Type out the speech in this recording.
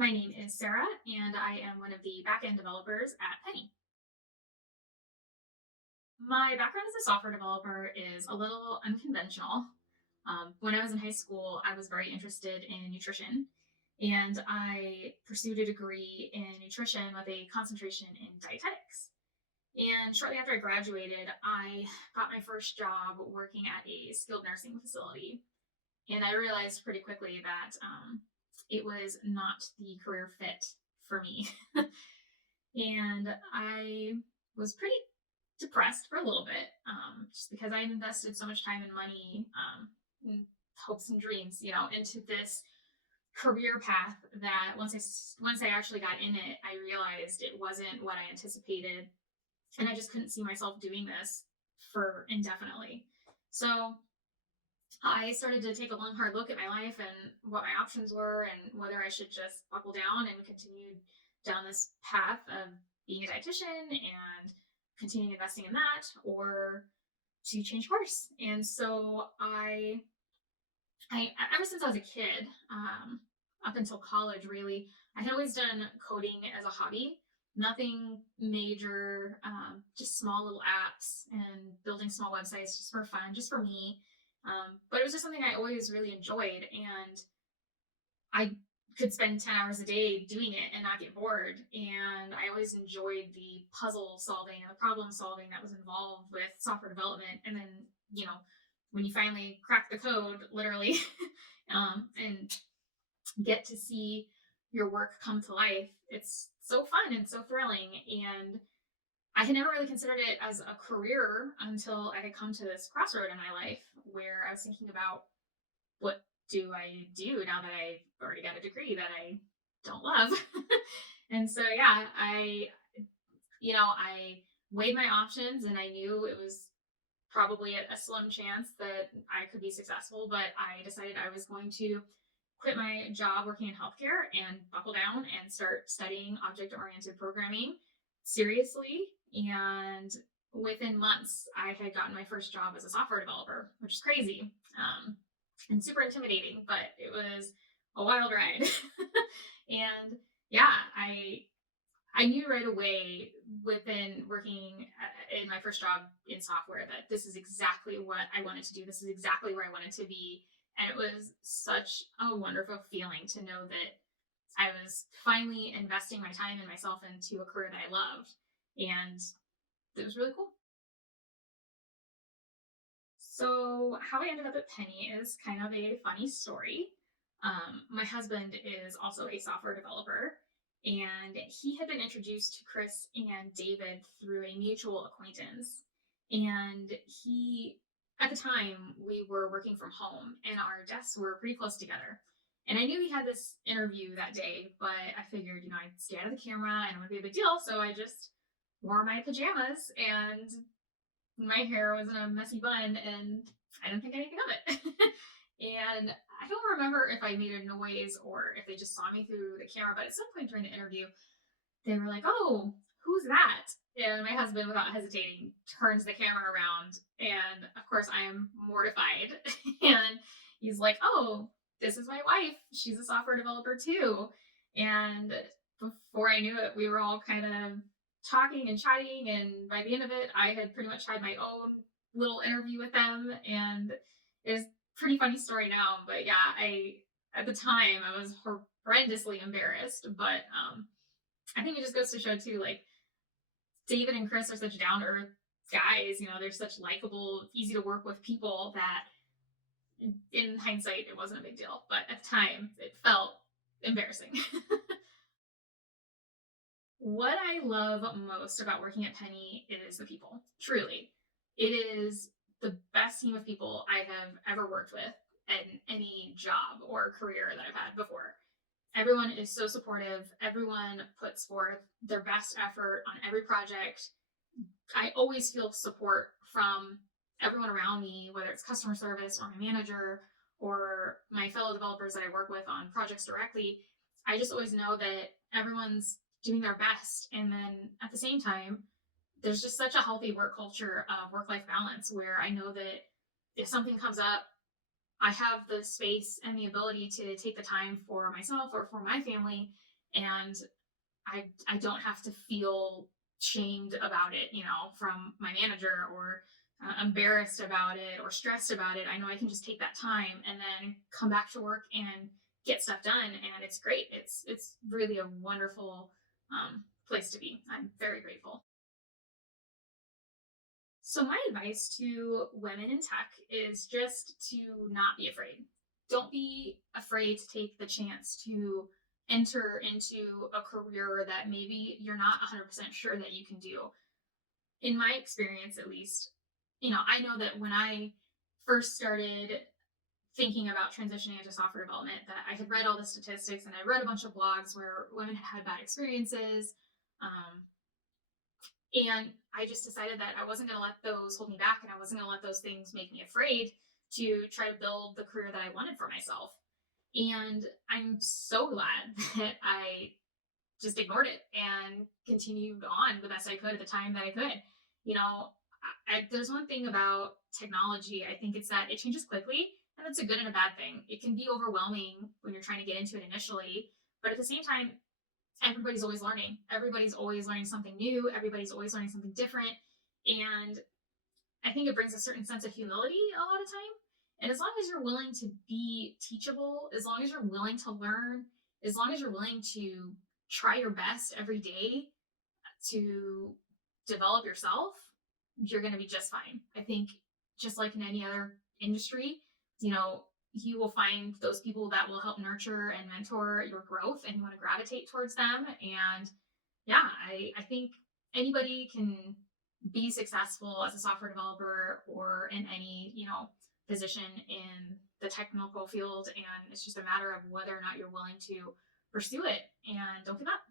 My name is Sarah, and I am one of the backend developers at Penny. My background as a software developer is a little unconventional. When I was in high school, I was very interested in nutrition, and I pursued a degree in nutrition with a concentration in dietetics. And shortly after I graduated, I got my first job working at a skilled nursing facility. And I realized pretty quickly that it was not the career fit for me. And I was pretty depressed for a little bit, just because I had invested so much time and money, and hopes and dreams, into this career path that once I actually got in it, I realized it wasn't what I anticipated, and I just couldn't see myself doing this for indefinitely. So I started to take a long, hard look at my life and what my options were, and whether I should just buckle down and continue down this path of being a dietitian and continue investing in that, or to change course. And so I ever since I was a kid, up until college, really, I had always done coding as a hobby. Nothing major, just small little apps and building small websites just for fun, just for me. But it was just something I always really enjoyed, and I could spend 10 hours a day doing it and not get bored. And I always enjoyed the puzzle solving and the problem solving that was involved with software development. And then, you know, when you finally crack the code, literally, and get to see your work come to life, it's so fun and so thrilling. And I had never really considered it as a career until I had come to this crossroad in my life where I was thinking about, what do I do now that I've already got a degree that I don't love? And so, yeah, I weighed my options, and I knew it was probably a slim chance that I could be successful, but I decided I was going to quit my job working in healthcare and buckle down and start studying object oriented programming seriously. And within months, I had gotten my first job as a software developer, which is crazy, and super intimidating, but it was a wild ride. And yeah, I knew right away within working in my first job in software that this is exactly what I wanted to do. This is exactly where I wanted to be. And it was such a wonderful feeling to know that I was finally investing my time and myself into a career that I loved. And it was really cool. So, how I ended up at Penny is kind of a funny story. My husband is also a software developer, and he had been introduced to Chris and David through a mutual acquaintance. And at the time, we were working from home, and our desks were pretty close together. And I knew he had this interview that day, but I figured, I'd stay out of the camera and it would be a big deal. So I just wore my pajamas, and my hair was in a messy bun, and I didn't think anything of it. And I don't remember if I made a noise or if they just saw me through the camera, but at some point during the interview, they were like, "Oh, who's that?" And my husband, without hesitating, turns the camera around. And of course, I am mortified. And he's like, "Oh, this is my wife. She's a software developer too." And before I knew it, we were all kind of talking and chatting. And by the end of it, I had pretty much had my own little interview with them. And it's a pretty funny story now. But yeah, at the time, I was horrendously embarrassed. But I think it just goes to show too, like, David and Chris are such down to earth guys. They're such likable, easy to work with people that in hindsight, it wasn't a big deal. But at the time, it felt embarrassing. What I love most about working at Penny is the people. Truly, it is the best team of people I have ever worked with in any job or career that I've had before. Everyone is so supportive. Everyone puts forth their best effort on every project. I always feel support from everyone around me, whether it's customer service or my manager or my fellow developers that I work with on projects directly. I just always know that everyone's doing their best. And then at the same time, there's just such a healthy work culture of work life balance where I know that if something comes up, I have the space and the ability to take the time for myself or for my family, and I don't have to feel shamed about it, from my manager, or embarrassed about it or stressed about it. I know I can just take that time and then come back to work and get stuff done, and it's great. It's really a wonderful place to be. I'm very grateful. So my advice to women in tech is just to not be afraid. Don't be afraid to take the chance to enter into a career that maybe you're not 100% sure that you can do. In my experience, at least, I know that when I first started thinking about transitioning into software development, that I had read all the statistics and I read a bunch of blogs where women had had bad experiences. Um, and I just decided that I wasn't going to let those hold me back, and I wasn't going to let those things make me afraid to try to build the career that I wanted for myself. And I'm so glad that I just ignored it and continued on the best I could at the time that I could. You know, there's one thing about technology. I think it's that it changes quickly, and that's a good and a bad thing. It can be overwhelming when you're trying to get into it initially, but at the same time, everybody's always learning. Everybody's always learning something new. Everybody's always learning something different. And I think it brings a certain sense of humility a lot of time. And as long as you're willing to be teachable, as long as you're willing to learn, as long as you're willing to try your best every day to develop yourself, you're going to be just fine. I think just like in any other industry, you know, you will find those people that will help nurture and mentor your growth, and you want to gravitate towards them. And yeah, I think anybody can be successful as a software developer or in any, position in the technical field. And it's just a matter of whether or not you're willing to pursue it, and don't give up.